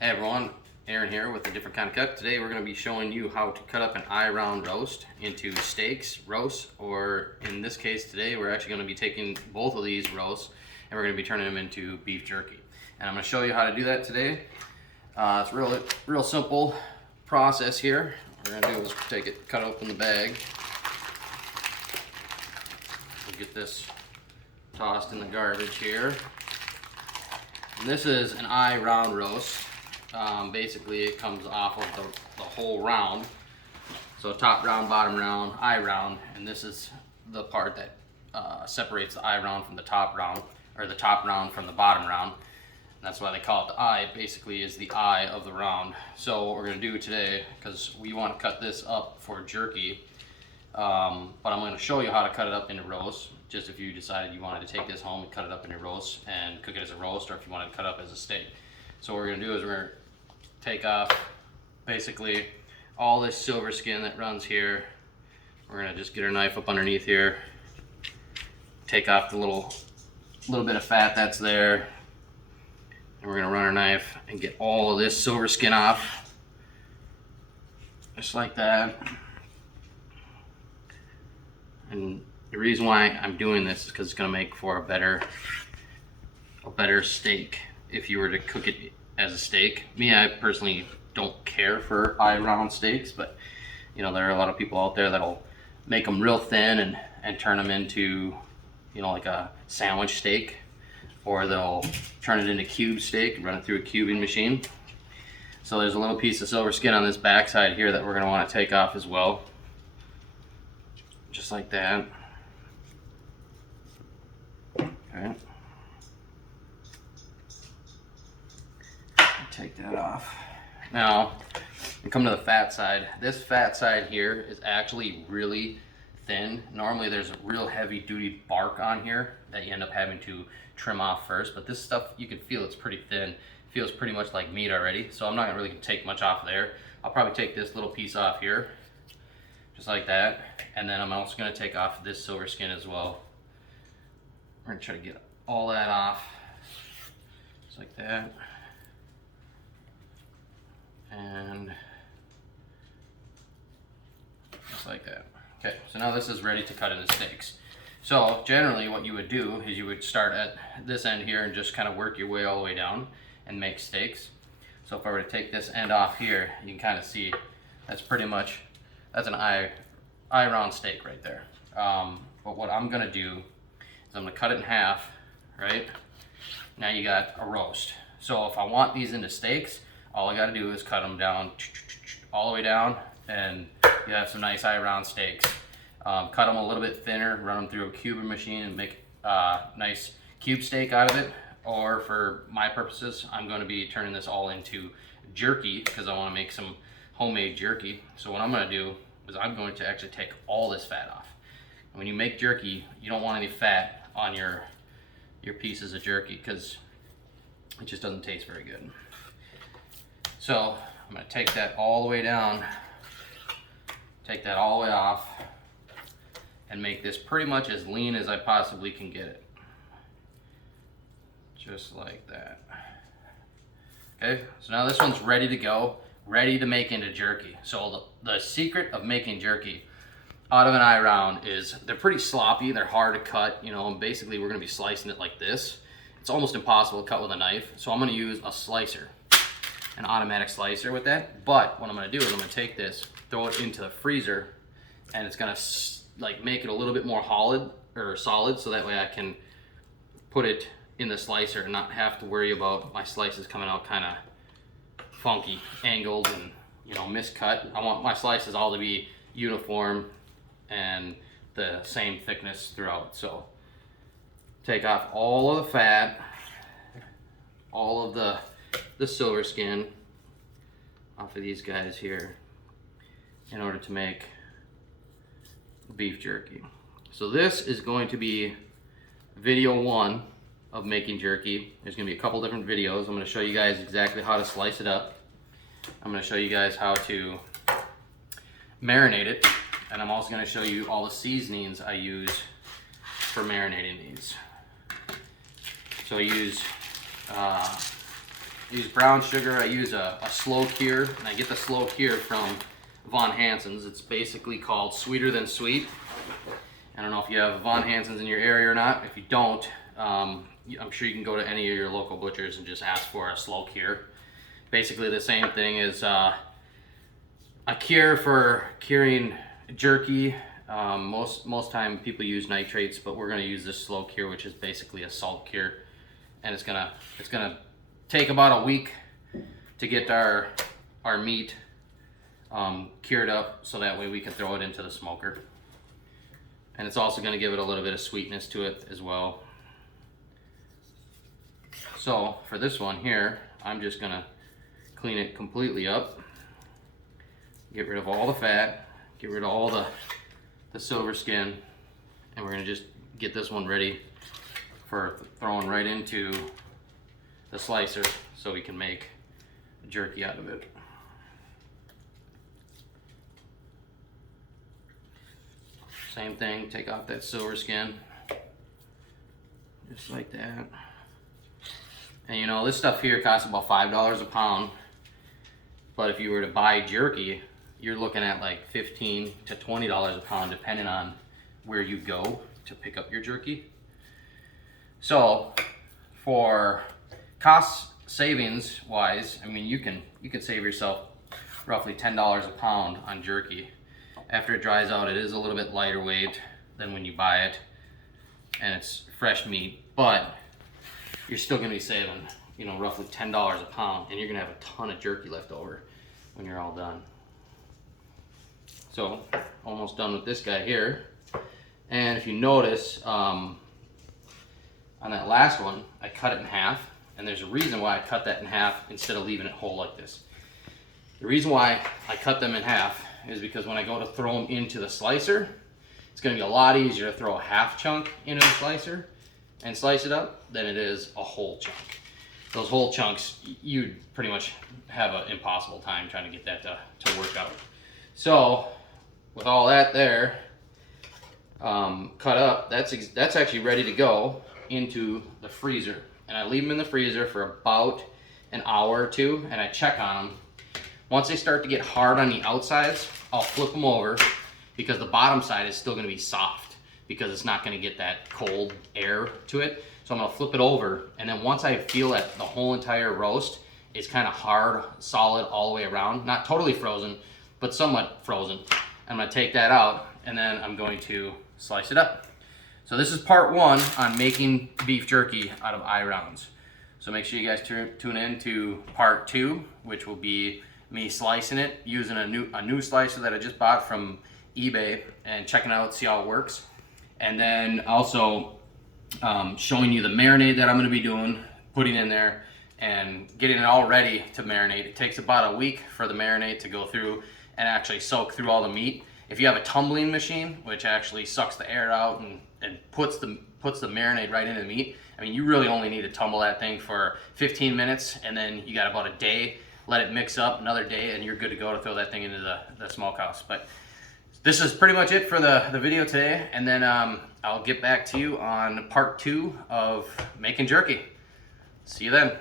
Hey everyone, Aaron here with a different kind of cut. Today we're going to be showing you how to cut up an eye round roast into steaks, roasts, or in this case today we're actually going to be taking both of these roasts and we're going to be turning them into beef jerky. And I'm going to show you how to do that today. It's real simple process here. What we're going to do is take it, cut open the bag. We'll get this tossed in the garbage here. And this is an eye round roast. Basically it comes off of the whole round. So top round, bottom round, eye round, and this is the part that separates the eye round from the top round, or the top round from the bottom round. And that's why they call it the eye. It basically is the eye of the round. So what we're going to do today, because we want to cut this up for jerky, but I'm going to show you how to cut it up into roast. Just if you decided you wanted to take this home and cut it up into roast and cook it as a roast, or if you wanted to cut it up as a steak. So what we're going to do is we're going to take off basically all this silver skin that runs here. We're going to just get our knife up underneath here, take off the little bit of fat that's there, and we're going to run our knife and get all of this silver skin off, just like that. And the reason why I'm doing this is because it's going to make for a better steak if you were to cook it as a steak. Me, I personally don't care for eye round steaks, but you know, there are a lot of people out there that'll make them real thin and turn them into, you know, like a sandwich steak, or they'll turn it into cube steak, run it through a cubing machine. So there's a little piece of silver skin on this backside here that we're going to want to take off as well, just like that. Okay. Take that off. Now, we come to the fat side. This fat side here is actually really thin. Normally there's a real heavy duty bark on here that you end up having to trim off first, but this stuff, you can feel it's pretty thin. It feels pretty much like meat already, so I'm not really gonna take much off there. I'll probably take this little piece off here, just like that, and then I'm also gonna take off this silver skin as well. We're gonna try to get all that off, just like that. And just like that. Okay, so now this is ready to cut into steaks. So generally what you would do is you would start at this end here and just kind of work your way all the way down and make steaks. So if I were to take this end off here, you can kind of see that's pretty much, that's an eye round steak right there. But what I'm gonna do is I'm gonna cut it in half, right? Now you got a roast. So if I want these into steaks, all I got to do is cut them down all the way down, and you have some nice eye round steaks. Cut them a little bit thinner, run them through a cubing machine and make a nice cube steak out of it. Or for my purposes, I'm going to be turning this all into jerky because I want to make some homemade jerky. So what I'm going to do is I'm going to actually take all this fat off. And when you make jerky, you don't want any fat on your pieces of jerky because it just doesn't taste very good. So I'm going to take that all the way down, take that all the way off, and make this pretty much as lean as I possibly can get it. Just like that. Okay, so now this one's ready to go, ready to make into jerky. So the secret of making jerky out of an eye round is they're pretty sloppy, they're hard to cut, you know, and basically we're going to be slicing it like this. It's almost impossible to cut with a knife, so I'm going to use a slicer. An automatic slicer with that. But what I'm going to do is I'm going to take this, throw it into the freezer, and it's going to like make it a little bit more solid, so that way I can put it in the slicer and not have to worry about my slices coming out kind of funky, angled, and, you know, miscut. I want my slices all to be uniform and the same thickness throughout. So take off all of the fat, all of the silver skin off of these guys here in order to make beef jerky. So this is going to be video 1 of making jerky. There's going to be a couple different videos. I'm going to show you guys exactly how to slice it up. I'm going to show you guys how to marinate it, and I'm also going to show you all the seasonings I use for marinating these. So I use use brown sugar. I use a slow cure, and I get the slow cure from Von Hansen's. It's basically called Sweeter Than Sweet. I don't know if you have Von Hansen's in your area or not. If you don't, I'm sure you can go to any of your local butchers and just ask for a slow cure. Basically the same thing as a cure for curing jerky. Most time people use nitrates, but we're going to use this slow cure, which is basically a salt cure, and it's gonna take about a week to get our meat cured up, so that way we can throw it into the smoker. And it's also going to give it a little bit of sweetness to it as well. So for this one here, I'm just going to clean it completely up, get rid of all the fat, get rid of all the silver skin, and we're going to just get this one ready for throwing right into the slicer so we can make jerky out of it. Same thing, take off that silver skin, just like that. And you know, this stuff here costs about $5 a pound, but if you were to buy jerky, you're looking at like $15 to $20 a pound, depending on where you go to pick up your jerky. So for cost savings wise, I mean, you can save yourself roughly $10 a pound on jerky. After it dries out, it is a little bit lighter weight than when you buy it, and it's fresh meat, but you're still going to be saving, you know, roughly $10 a pound, and you're going to have a ton of jerky left over when you're all done. So, almost done with this guy here. And if you notice, on that last one, I cut it in half, and there's a reason why I cut that in half instead of leaving it whole like this. The reason why I cut them in half is because when I go to throw them into the slicer, it's going to be a lot easier to throw a half chunk into the slicer and slice it up than it is a whole chunk. Those whole chunks, you'd pretty much have an impossible time trying to get that to work out. So with all that there cut up, that's actually ready to go into the freezer. And I leave them in the freezer for about an hour or two, and I check on them. Once they start to get hard on the outsides, I'll flip them over, because the bottom side is still going to be soft because it's not going to get that cold air to it. So I'm going to flip it over, and then once I feel that the whole entire roast is kind of hard, solid all the way around, not totally frozen, but somewhat frozen, I'm going to take that out, and then I'm going to slice it up. So this is part one on making beef jerky out of eye rounds. So make sure you guys tune in to part two, which will be me slicing it using a new slicer that I just bought from eBay and checking out, see how it works. And then also showing you the marinade that I'm going to be doing, putting in there and getting it all ready to marinate. It takes about a week for the marinade to go through and actually soak through all the meat. If you have a tumbling machine, which actually sucks the air out and puts the marinade right into the meat, I mean, you really only need to tumble that thing for 15 minutes, and then you got about a day. Let it mix up, another day, and you're good to go to throw that thing into the smokehouse. But this is pretty much it for the video today, and then I'll get back to you on part two of making jerky. See you then.